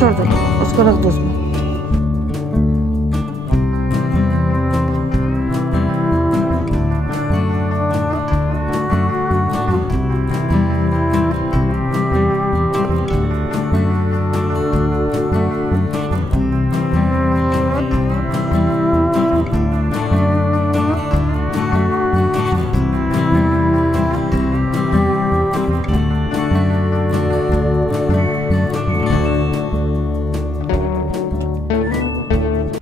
छोड़ दो, उसको रख दो उसमें।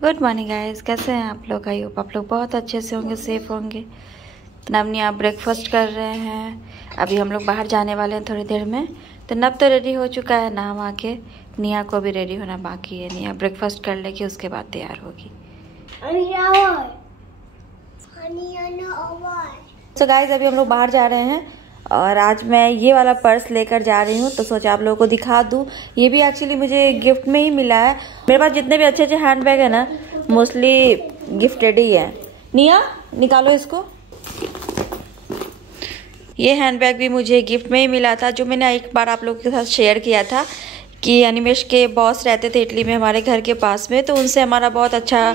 गुड मॉर्निंग गाइस, कैसे हैं आप लोग? आई होप आप लोग बहुत अच्छे से होंगे, सेफ होंगे। तो नब निया ब्रेकफास्ट कर रहे हैं। अभी हम लोग बाहर जाने वाले हैं थोड़ी देर में। तो नब तो रेडी हो चुका है नहा के, निया को भी रेडी होना बाकी है। निया ब्रेकफास्ट कर लेगी, उसके बाद तैयार होगी। तो गाइस अभी हम लोग बाहर जा रहे हैं और आज मैं ये वाला पर्स लेकर जा रही हूँ। तो सोचा आप लोगों को दिखा दूँ। ये भी एक्चुअली मुझे गिफ्ट में ही मिला है। मेरे पास जितने भी अच्छे अच्छे हैंड बैग है ना, मोस्टली गिफ्टेड ही है। निया निकालो इसको। ये हैंड बैग भी मुझे गिफ्ट में ही मिला था, जो मैंने एक बार आप लोगों के साथ शेयर किया था कि अनिमेश के बॉस रहते थे इटली में हमारे घर के पास में। तो उनसे हमारा बहुत अच्छा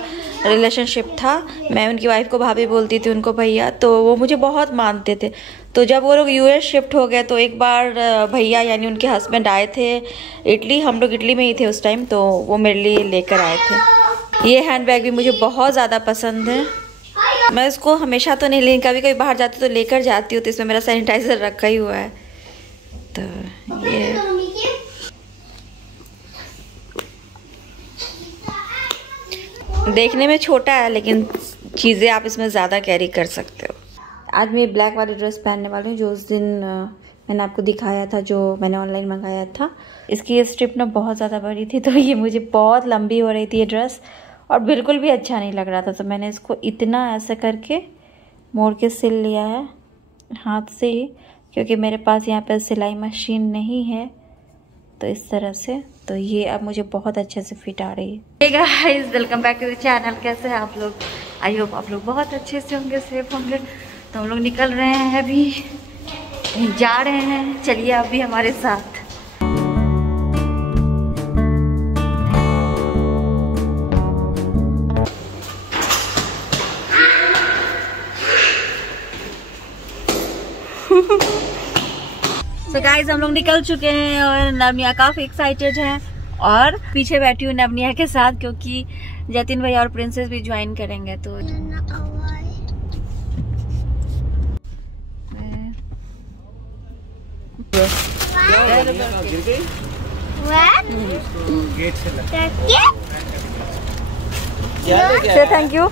रिलेशनशिप था। मैं उनकी वाइफ को भाभी बोलती थी, उनको भैया। तो वो मुझे बहुत मानते थे। तो जब वो लोग यूएस शिफ्ट हो गए तो एक बार भैया यानी उनके हस्बैंड आए थे इटली। हम लोग इटली में ही थे उस टाइम। तो वो मेरे लिए लेकर आए थे। ये हैंड बैग भी मुझे बहुत ज़्यादा पसंद है। मैं इसको हमेशा तो नहीं, लेकिन कभी कभी बाहर जाती तो लेकर जाती हूँ। तो इसमें मेरा सैनिटाइज़र रखा ही हुआ है। तो ये देखने में छोटा है, लेकिन चीज़ें आप इसमें ज़्यादा कैरी कर सकते हो। आज मैं ब्लैक वाली ड्रेस पहनने वाली हूँ, जो उस दिन मैंने आपको दिखाया था, जो मैंने ऑनलाइन मंगाया था। इसकी ये स्ट्रिप ना बहुत ज़्यादा बड़ी थी, तो ये मुझे बहुत लंबी हो रही थी ये ड्रेस, और बिल्कुल भी अच्छा नहीं लग रहा था। तो मैंने इसको इतना ऐसा करके मोड़ के सिल लिया है हाथ से ही, क्योंकि मेरे पास यहाँ पर सिलाई मशीन नहीं है। तो इस तरह से तो ये अब मुझे बहुत अच्छे से फिट आ रही है। Hey guys, welcome back to the channel. कैसे हैं आप लोग? आई होप आप लोग बहुत अच्छे से होंगे, सेफ होंगे। तो हम लोग निकल रहे हैं, अभी कहीं जा रहे हैं। चलिए आप भी हमारे साथ। तो गाइस हम लोग निकल चुके हैं और नवनिया काफी एक्साइटेड है। और पीछे बैठी हूँ नवनिया के साथ, क्योंकि जतिन भैया और प्रिंसेस भी ज्वाइन करेंगे। तो थैंक यू।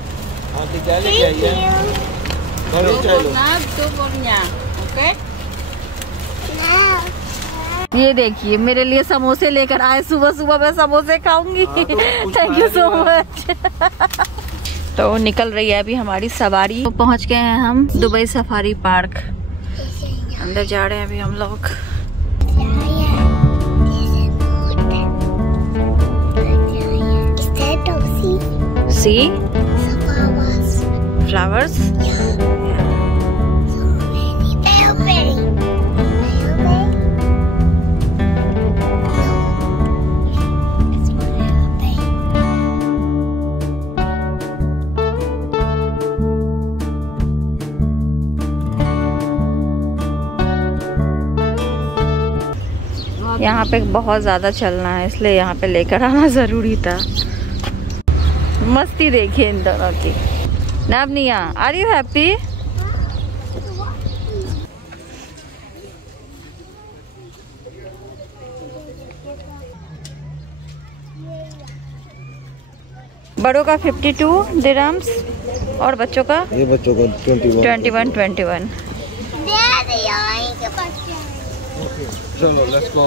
ये देखिए मेरे लिए समोसे लेकर आए। सुबह सुबह मैं समोसे खाऊंगी। Thank you so much. तो निकल रही है अभी हमारी सवारी। तो पहुंच गए हैं हम दुबई सफारी पार्क। अंदर जा रहे हैं अभी हम लोग। सी फ्लावर्स। यहाँ पे बहुत ज़्यादा चलना है, इसलिए यहाँ पे लेकर आना ज़रूरी था। मस्ती देखिए इन दोनों की। Navniya, are you happy? बड़ों का 52 दिरहम्स और बच्चों का? ये बच्चों का 21। चलो लेट्स गो।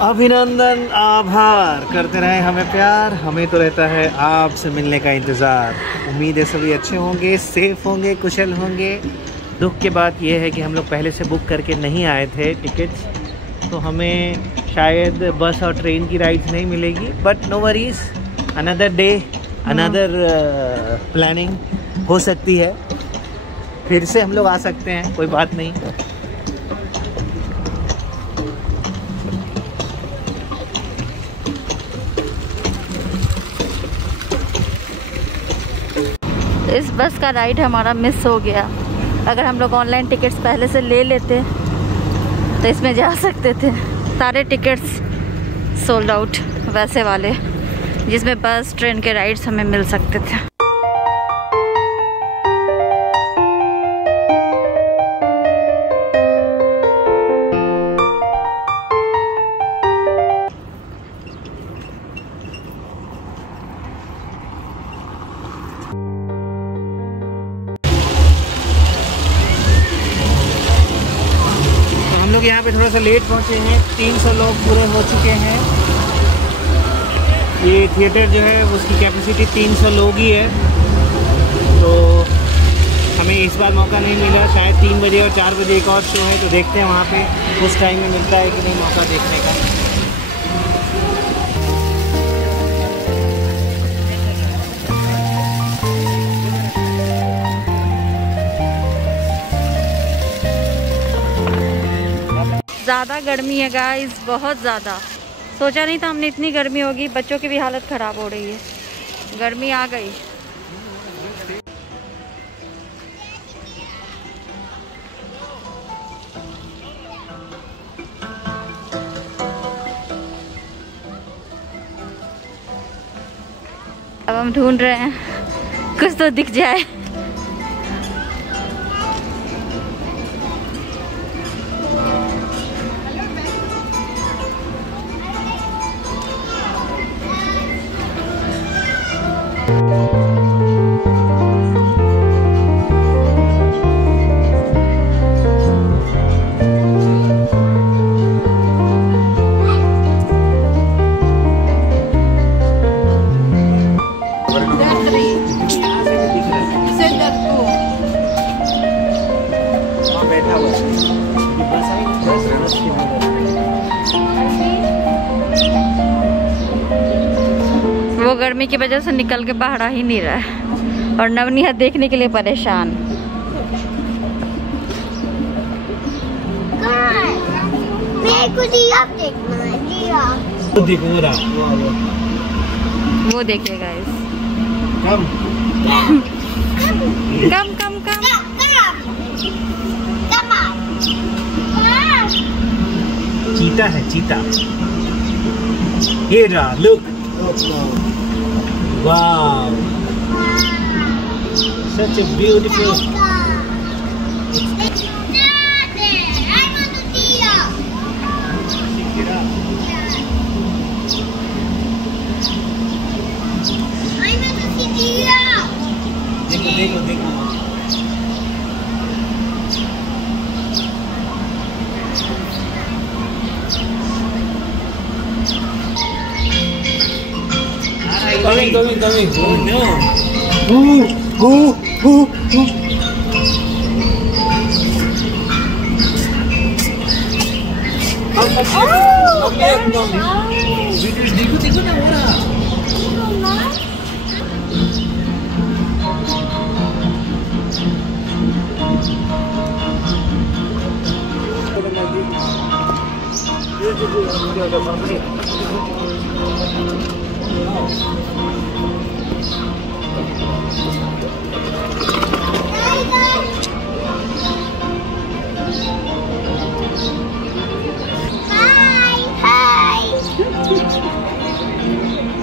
अभिनंदन, आभार करते रहे हमें प्यार, हमें तो रहता है आपसे मिलने का इंतज़ार। उम्मीद है सभी अच्छे होंगे, सेफ होंगे, कुशल होंगे। दुख की बात यह है कि हम लोग पहले से बुक करके नहीं आए थे टिकट्स, तो हमें शायद बस और ट्रेन की राइड्स नहीं मिलेगी। But no worries, another day, another planning हो सकती है, फिर से हम लोग आ सकते हैं, कोई बात नहीं। इस बस का राइड हमारा मिस हो गया। अगर हम लोग ऑनलाइन टिकट्स पहले से ले लेते तो इसमें जा सकते थे। सारे टिकट्स सोल्ड आउट, वैसे वाले जिसमें बस ट्रेन के राइड्स हमें मिल सकते थे। हम लोग यहाँ पे थोड़ा सा लेट पहुँचे हैं। 300 लोग पूरे हो चुके हैं। ये थिएटर जो है उसकी कैपेसिटी 300 लोग ही है, तो हमें इस बार मौका नहीं मिला। शायद 3 बजे और 4 बजे एक और शो है, तो देखते हैं वहाँ पे उस टाइम में मिलता है कि नहीं मौका देखने का। ज़्यादा गर्मी है गाइस, बहुत ज़्यादा। सोचा नहीं था हमने इतनी गर्मी होगी। बच्चों की भी हालत ख़राब हो रही है, गर्मी आ गई। अब हम ढूंढ रहे हैं कुछ तो दिख जाए। वो गर्मी की वजह से निकल के बाहर आ ही नहीं रहा है, और नवनिया देखने के लिए परेशान। वो देखिएगा इस कम कम कम चीता है, चीता। ये रहा, look. Wow, such a beautiful. देखो देखो देखो। Coming. Oh no. देखो ना हो रहा।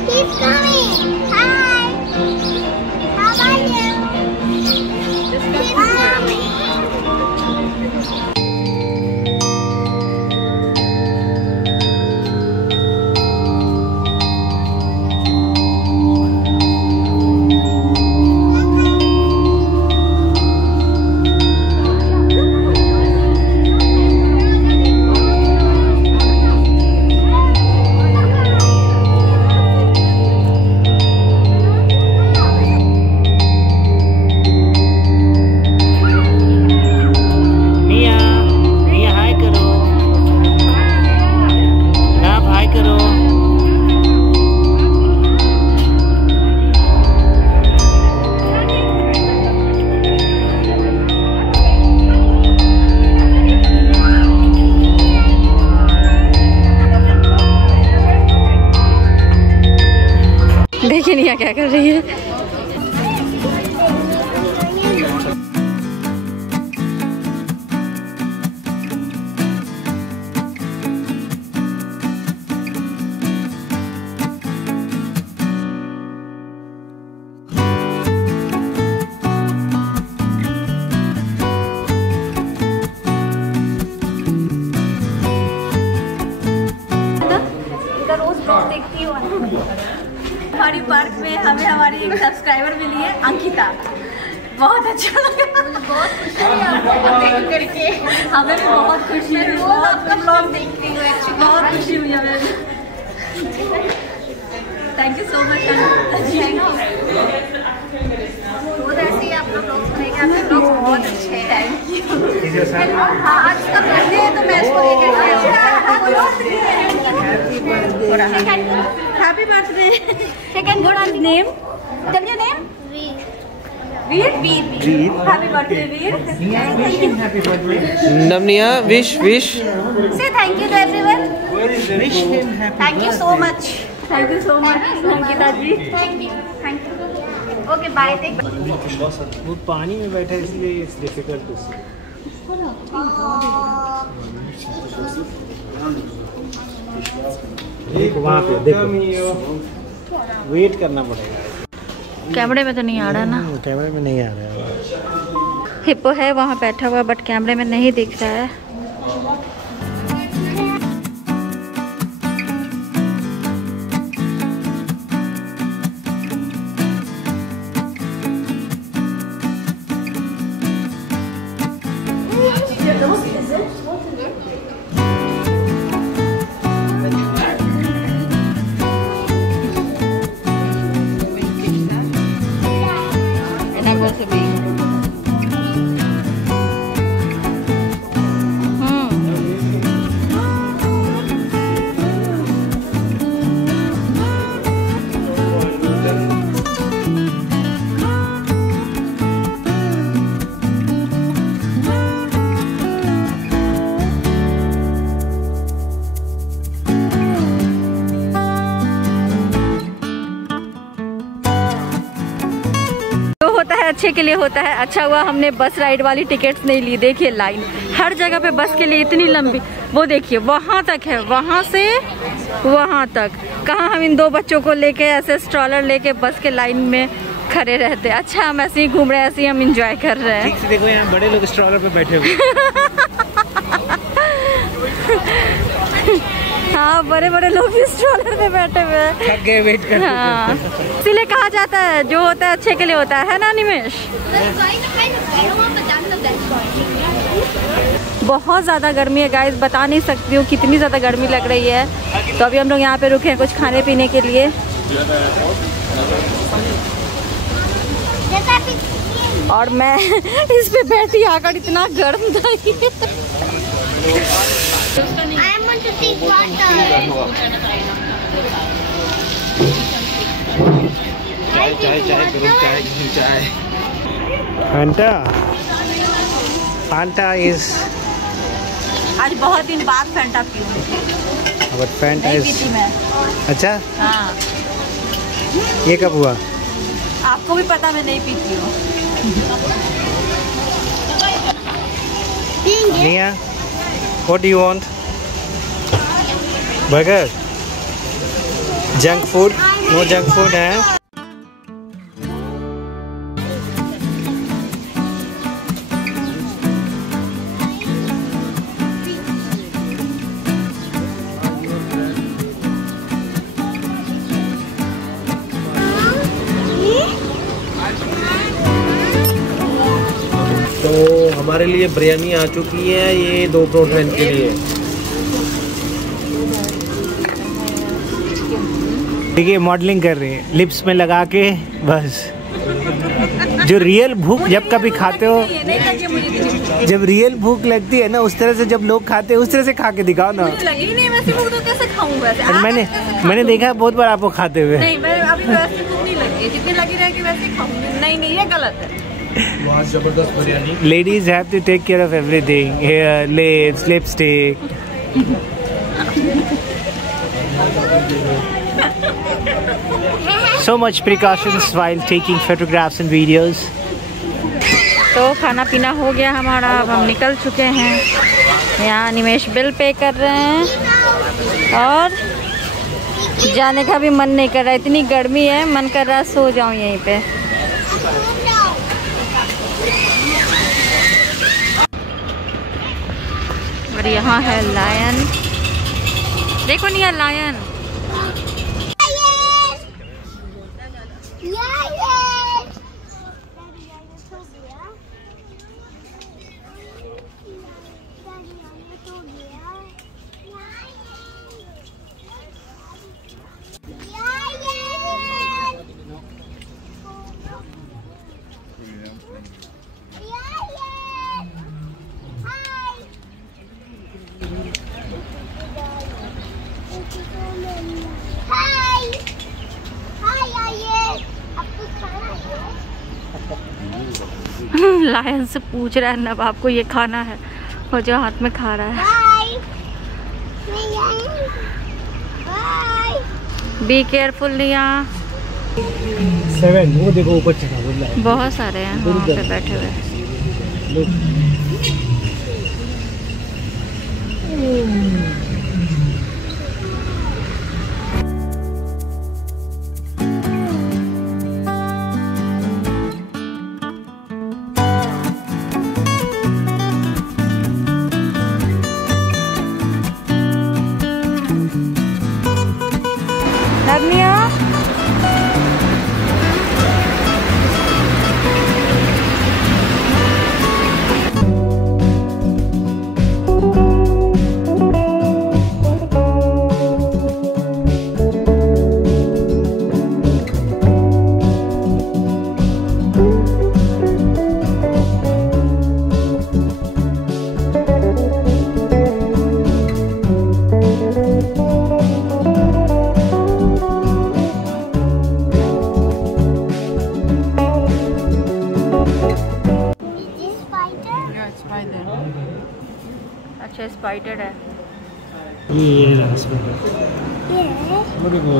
He's coming. Hi. How are you? He's coming. देखिए निया क्या कर रही है। देखती हूँ हमारी पार्क में हमें हमारी एक सब्सक्राइबर मिली है अंकिता, बहुत अच्छा लगा, बहुत खुशी हुई आपको देख करके, हमें भी बहुत खुशी हुई, रोज आपका ब्लॉग देखती हूँ, बहुत खुशी हुई हमें। Thank you so much, thank you. बहुत ऐसे ही आपका ब्लॉग सुनेंगे, आपके ब्लॉग बहुत अच्छे हैं, थैंक यू। हाँ आज का बर्थडे है तो मैं इसको लेकर happy birthday. Second what is name? Tell your name. Veer. Veer happy birthday Veer. नवनिया विश से thank you to everyone. Thank you so much, thank you so much Ankita ji, thank you. Okay bye. वो पानी में बैठा इसलिए इट्स डिफिकल्ट टू सी। देखो वहाँ पे देखो, वेट करना पड़ेगा। कैमरे में तो नहीं आ रहा ना, कैमरे में नहीं आ रहा है। हिप्पो है वहाँ बैठा हुआ बट कैमरे में नहीं दिख रहा है। अच्छे के लिए होता है। अच्छा हुआ हमने बस राइड वाली टिकट्स नहीं ली। देखिए लाइन हर जगह पे बस के लिए इतनी लंबी, वो देखिए वहाँ तक है, वहाँ से वहाँ तक। कहाँ हम इन दो बच्चों को लेके ऐसे स्ट्रॉलर लेके बस के लाइन में खड़े रहते। अच्छा हम ऐसे ही घूम रहे हैं, ऐसे ही हम इंजॉय कर रहे हैं। ठीक से देखो यहाँ बड़े लोग स्ट्रॉलर पे बैठे हुए। हाँ बड़े बड़े लोग भी स्ट्रॉलर में बैठे हुए हैं, थक गए वेट करते। हाँ इसीलिए कहा जाता है जो होता है अच्छे के लिए होता है ना निमेश? बहुत ज़्यादा गर्मी है गाइस, बता नहीं सकती हूँ कितनी ज़्यादा गर्मी लग रही है। तो अभी हम लोग यहाँ पे रुके हैं कुछ खाने पीने के लिए। और मैं इस पे बैठी आकर इतना गर्म था। चाय फैंटा इज आज बहुत दिन बाद फैंटा पीऊँ। फैंटा नहीं इज पीती मैं। अच्छा हाँ ये कब हुआ? आपको भी पता मैं नहीं पीती हूँ। Nia, what do you want? Burger? Junk food? No junk food, eh? तो हमारे लिए बिरयानी आ चुकी है, ये 2 फ्रेंड के लिए। देखिए मॉडलिंग कर रही है लिप्स में लगा के, बस। जो रियल भूख जब कभी खाते हो, जब रियल भूख लगती है ना उस तरह से जब लोग खाते हैं उस तरह से खा के दिखाओ ना। लगी नहीं वैसे भूख तो कैसे खाऊंगा? मैंने देखा बहुत बार आपको खाते हुए। नहीं मैं अभी वैसे भूख नहीं लगी, जितनी लगी रहेगी वैसे खाऊंगी। नहीं ये गलत है। बहुत जबरदस्त biryani. Ladies have to take care of everything. Hair, lips, lipstick. So much precautions while taking photographs and videos. तो खाना पीना हो गया हमारा, अब हम निकल चुके हैं। यहाँ निमेश बिल पे कर रहे हैं और जाने का भी मन नहीं कर रहा, इतनी गर्मी है, मन कर रहा है सो जाऊं यहीं पे। और यहाँ है लायन, देखो नहीं है लायन। लायन से पूछ रहा है नवाब को ये खाना है, और जो हाथ में खा रहा है। बी केयरफुल लिया। 7 वो देखो ऊपर चढ़ा बोल रहा है। बहुत सारे हैं वहाँ पे बैठे हुए। नगमिया अच्छा स्पाइडर है ये रहा स्पाइडर। वो देखो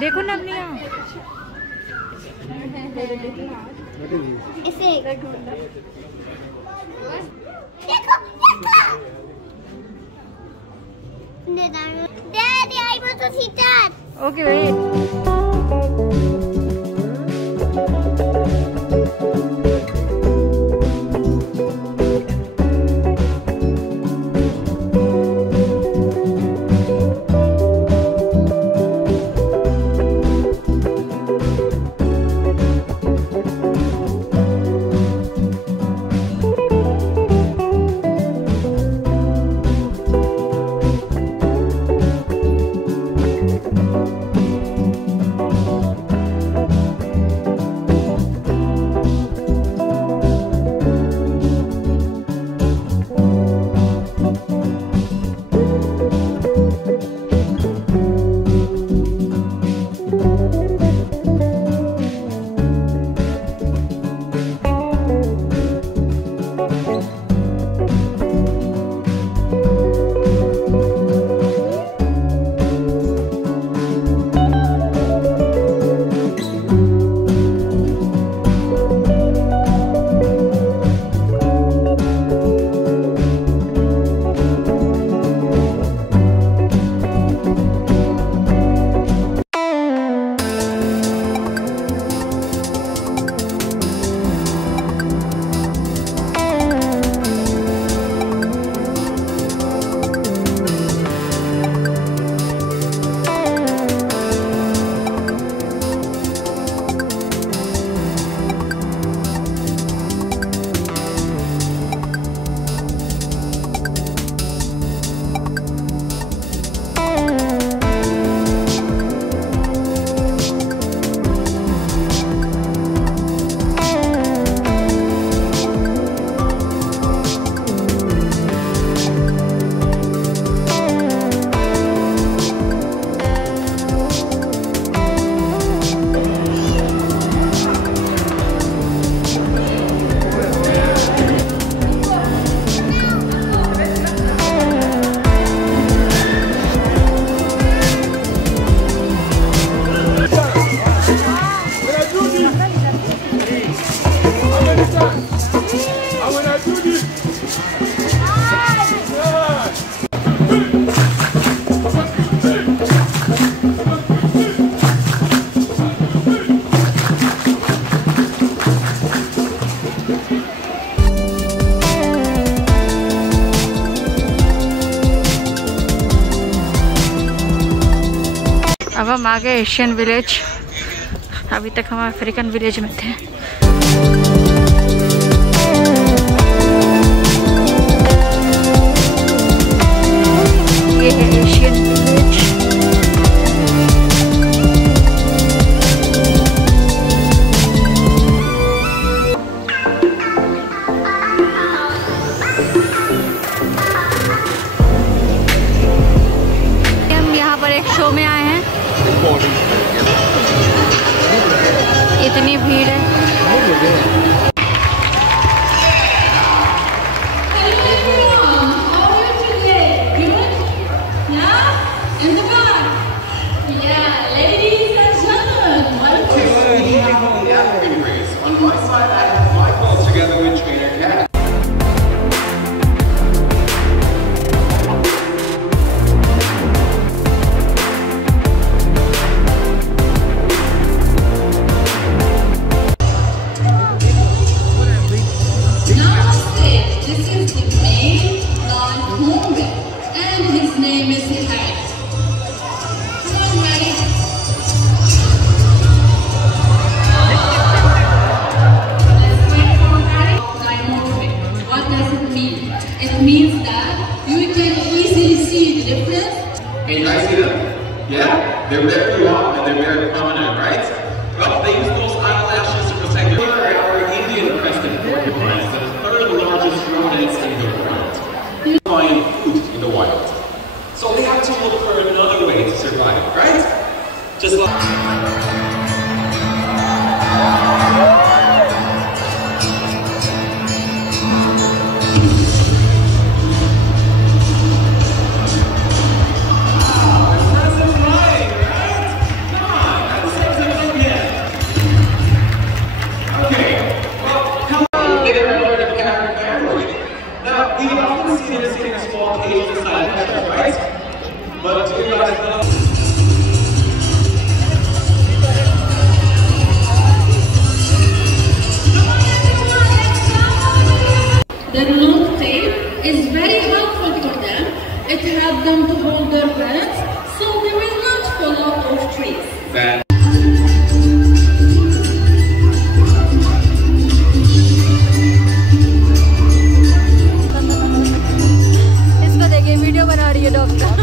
देखो नगमिया, इसे Daddy, I want to see that. Okay wait. अब हम आ गए एशियन विलेज। अभी तक हम अफ्रीकन विलेज में थे। ये है एशियन विलेज। हम यहाँ पर एक शो में आए हैं। इतनी भीड़ है। Can you guys see them? Yeah? They're very long and they're very prominent, right? Well, they use those eyelashes to protect our Indian crested porcupines, the third largest rodents in the world. They find food in the wild. So they have to look for another way to survive, right? Just like... Their long tail is very helpful for them. It helps them to hold their breath, so they will not fall out of trees. इसको देखिए, video बना रही है doctor.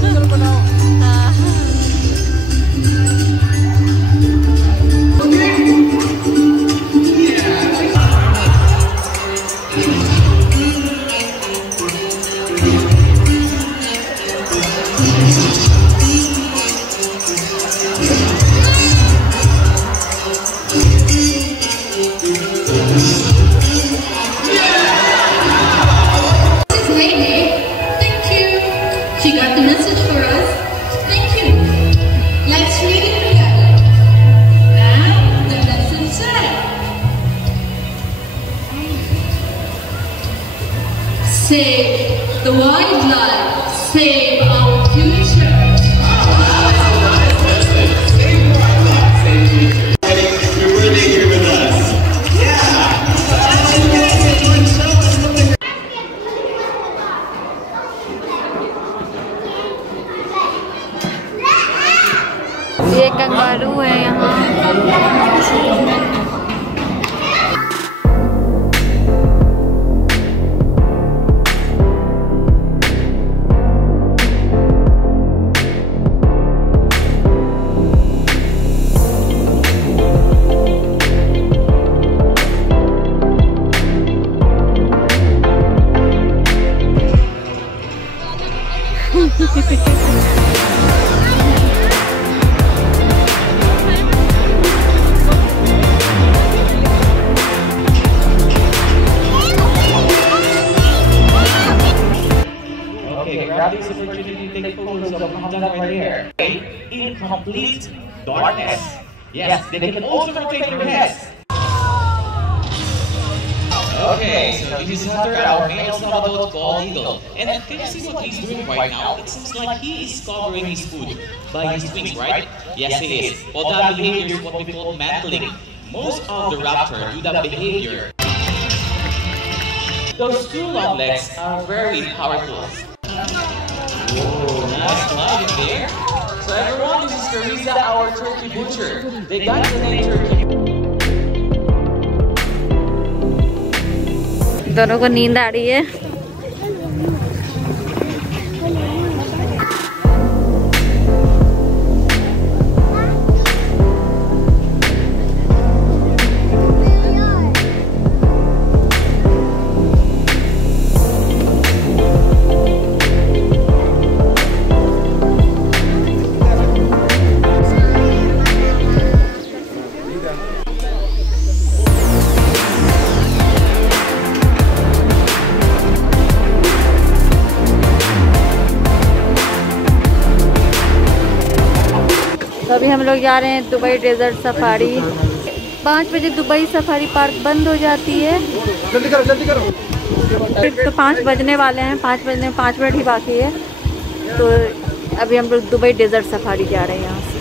Save the wildlife, save our future. ये kangaroo है यहाँ। Grab this opportunity to take photos of contact right here. In complete darkness. Yes, they can also rotate their heads. Okay, so this is Hunter, our main El Salvador bald eagle. And can you see what he's doing right now? It seems like he is covering his food by his wings, right? Yes, it is. Well, that behavior is what we call mantling. Most of the raptor do that behavior. Those two long legs are very powerful. Whoa, nice plug in there. So everyone, this is Teresa, our turkey butcher. They got the name turkey. दोनों को नींद आ रही है। तो अभी हम लोग जा रहे हैं दुबई डेजर्ट सफारी। 5 बजे दुबई सफारी पार्क बंद हो जाती है। जल्दी करो जल्दी करो। तो 5 बजने वाले हैं, 5 बजने में 5 मिनट ही बाकी है। तो अभी हम लोग दुबई डेजर्ट सफारी जा रहे हैं यहाँ से।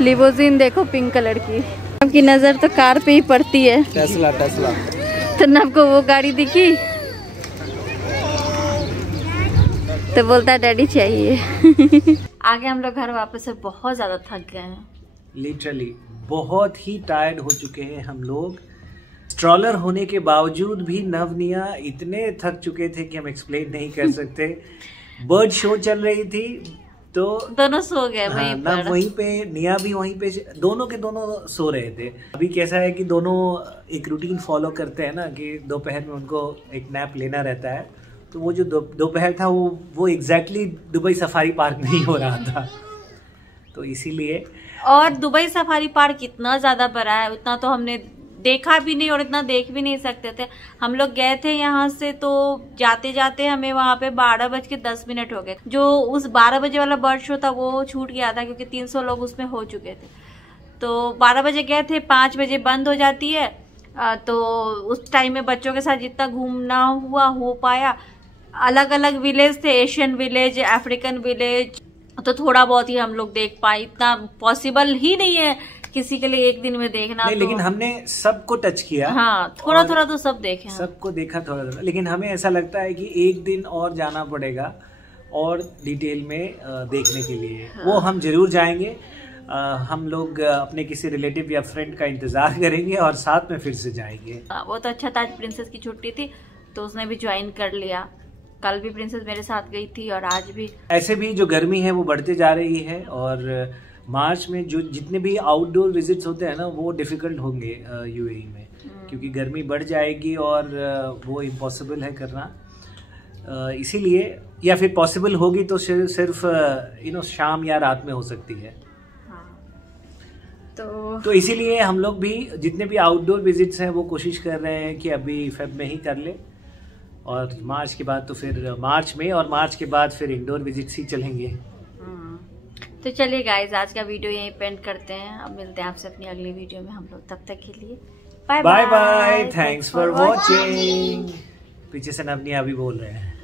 लिमोजिन देखो पिंक कलर की। आपकी नजर तो कार पे ही पड़ती है। Tesla Tesla. तो ना आपको वो गाड़ी दिखी तो बोलता है डैडी चाहिए। आगे हम लोग घर वापस से बहुत ज्यादा थक गए हैं। लिटरली बहुत ही टायर्ड हो चुके हैं हम लोग। स्ट्रॉलर होने के बावजूद भी नवनिया इतने थक चुके थे कि हम एक्सप्लेन नहीं कर सकते। बर्ड शो चल रही थी तो दोनों सो गए वहीं पर। ना वहीं पे निया भी वहीं पे, दोनों के दोनों सो रहे थे। अभी कैसा है कि दोनों एक रूटीन फॉलो करते हैं ना कि दोपहर में उनको एक नैप लेना रहता है। तो वो जो दोपहर था वो एग्जैक्टली दुबई सफारी पार्क में ही हो रहा था, तो इसीलिए। और दुबई सफारी पार्क इतना ज्यादा बड़ा है, उतना तो हमने देखा भी नहीं और इतना देख भी नहीं सकते थे। हम लोग गए थे यहाँ से तो जाते जाते हमें वहाँ पे 12:10 हो गए। जो उस 12 बजे वाला बर्ड शो था वो छूट गया था क्योंकि 300 लोग उसमें हो चुके थे। तो 12 बजे गए थे, 5 बजे बंद हो जाती है। तो उस टाइम में बच्चों के साथ जितना घूमना हो पाया। अलग अलग विलेज थे, एशियन विलेज, अफ्रीकन विलेज, तो थोड़ा बहुत ही हम लोग देख पाए। इतना पॉसिबल ही नहीं है किसी के लिए एक दिन में देखना। नहीं, लेकिन हमने सबको टच किया। हाँ, थोड़ा थोड़ा तो सब देखे, सबको देखा थोड़ा थोड़ा। लेकिन हमें ऐसा लगता है कि एक दिन और जाना पड़ेगा और डिटेल में देखने के लिए। हाँ। वो हम जरूर जाएंगे। हम लोग अपने किसी रिलेटिव या फ्रेंड का इंतजार करेंगे और साथ में फिर से जाएंगे। वो तो अच्छा था, आज प्रिंसेस की छुट्टी थी तो उसने भी ज्वाइन कर लिया। कल भी प्रिंसेस मेरे साथ गई थी और आज भी। ऐसे भी जो गर्मी है वो बढ़ते जा रही है और मार्च में जो जितने भी आउटडोर विजिट्स होते हैं ना वो डिफ़िकल्ट होंगे यूएई में, क्योंकि गर्मी बढ़ जाएगी और वो इम्पॉसिबल है करना। इसीलिए, या फिर पॉसिबल होगी तो सिर्फ शाम या रात में हो सकती है। तो इसीलिए हम लोग भी जितने भी आउटडोर विजिट्स हैं वो कोशिश कर रहे हैं कि अभी फेब में ही कर ले, और मार्च के बाद तो फिर मार्च में, और मार्च के बाद फिर इंडोर विजिट्स ही चलेंगे। तो चलिए गाइज, आज का वीडियो यहीं पेंड करते हैं। अब मिलते हैं आपसे अपनी अगली वीडियो में हम लोग। तब तक के लिए bye bye. Thanks for watching. पीछे से नवनी अभी बोल रहे हैं।